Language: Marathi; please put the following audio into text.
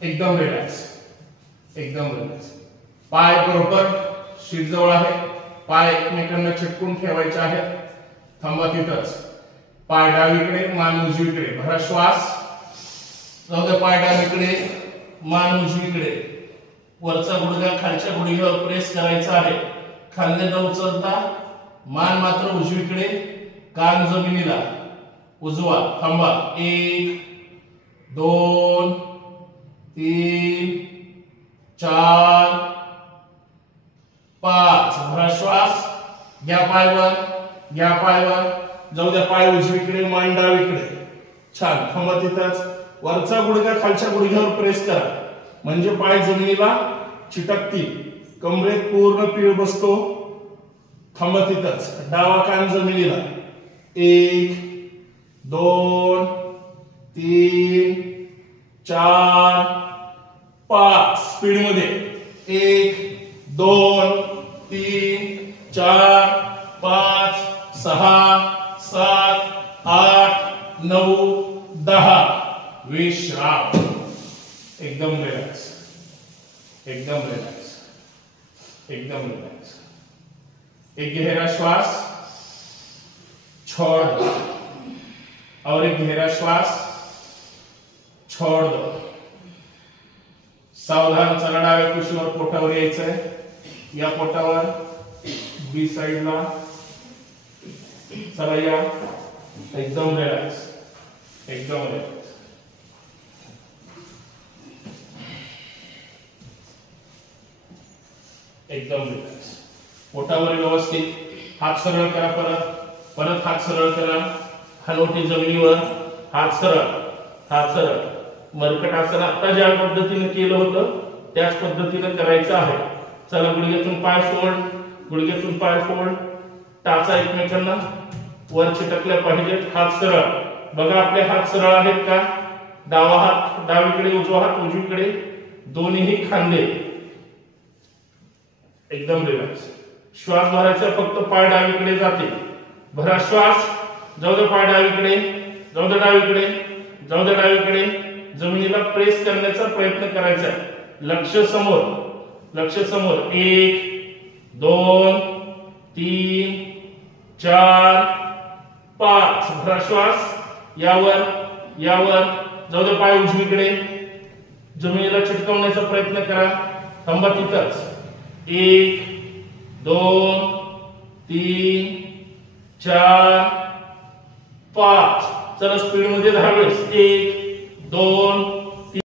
एकदम रिलॅक्स, एकदम रिलॅक्स. पाय बरोबर शीट जवळ आहे, पाय एकमेकांना चिटकून ठेवायचे आहेत. थांबा तिथंच. पाय डावीकडे, मान उजवीकडे. भरा श्वास. जाऊ द्या. पाय डावीकडे, मान उजवीकडे. वरचा गुडघा खालच्या गुडघ्यावर प्रेस करायचा आहे. खांदे न उचलता मान मात्र उजवीकडे, कान जमिनीला. उजवा. थांबा. 1 2 3 4 5. भरा श्वास. घ्या पायवर, घ्या पायवर. जाऊ द्या. पाय उजवीकडे, मान डावीकडे. छान. थांबा तिथंच. वरचा गुडघा खालच्या गुडघ्यावर प्रेस करा, म्हणजे पाय जमिनीला चिटकतील. कमरेत पूर्ण पीळ बसतो. थांबा तिथंच. डावा कान जमिनीला. 1 2 3 4 5. स्पीड मध्ये. 1 2 3 4 5 6 7 8 9 10. विश्राम. एकदम रिलॅक्स, एकदम रिलॅक्स, एकदम रिलॅक्स. एक गहरा श्वास, छोड़ दो. और एक गहरा श्वास, छोड़ दो. सावधान. चला डाव्या कुशीवर पोटावर यायचंय. या पोटावर बी साइडला. चला या. एकदम रिलॅक्स, एकदम रिलॅक्स. एकदम रिलॅक्स. पोटावर व्यवस्थित. हात सरळ करा. परत परत हात सरळ करा. हलवटी जमिनीवर. हात सरळ, हात सरळ. मरकट आसन आता ज्या पद्धतीने केलं होतं त्याच पद्धतीने करायचं आहे. चला. गुडघ्यातून पाय फोल्ड, गुडघ्यातून पाय फोल्ड. टाचा एकमेकांना वर चिटकल्या पाहिजेत. हात सरळ. बघा आपले हात सरळ आहेत का? डावा हात डावीकडे, उजवा हात उजवीकडे. दोन्ही खांदे. एकदम रिलॅक्स. श्वास भरायचा. फक्त पाय डावीकडे जाते. भरा श्वास. जाऊ दे. पाय डावीकडे, जाऊ दे. डावीकडे, जाऊ दे. डावीकडे. जमिनीला प्रेस करण्याचा प्रयत्न करायचा आहे. लक्ष समोर, लक्ष समोर. 1 2 3 4 5. भरा श्वास. यावर, यावर. जाऊ दे. पाय उजवीकडे. जमिनीला चिटकवण्याचा प्रयत्न करा. थांबा तिथंच. 1 2 3 4 5. चला. स्पीड मध्ये 10 वेळेस. 1 2